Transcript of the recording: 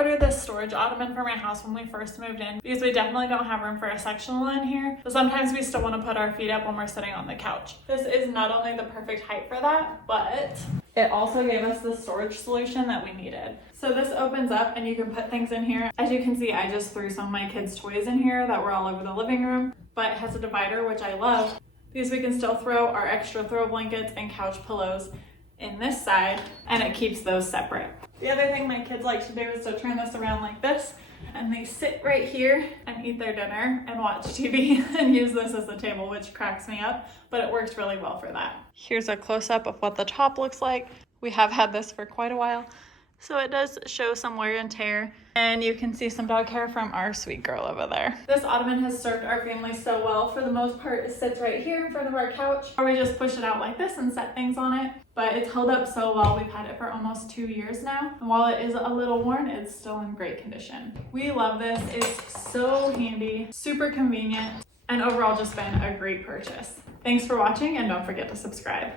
ordered this storage ottoman for my house when we first moved in because we definitely don't have room for a sectional in here, but sometimes we still want to put our feet up when we're sitting on the couch. This is not only the perfect height for that, but it also gave us the storage solution that we needed. So this opens up and you can put things in here. As you can see, I just threw some of my kids' toys in here that were all over the living room, but it has a divider, which I love, because we can still throw our extra throw blankets and couch pillows in this side, and it keeps those separate. The other thing my kids like to do is to turn this around like this, and they sit right here and eat their dinner and watch TV and use this as the table, which cracks me up, but it works really well for that. Here's a close-up of what the top looks like. We have had this for quite a while, so it does show some wear and tear, and you can see some dog hair from our sweet girl over there. This ottoman has served our family so well. For the most part, it sits right here in front of our couch, or we just push it out like this and set things on it, but it's held up so well. We've had it for almost 2 years now, and while it is a little worn, it's still in great condition. We love this. It's so handy, super convenient, and overall just been a great purchase. Thanks for watching, and don't forget to subscribe.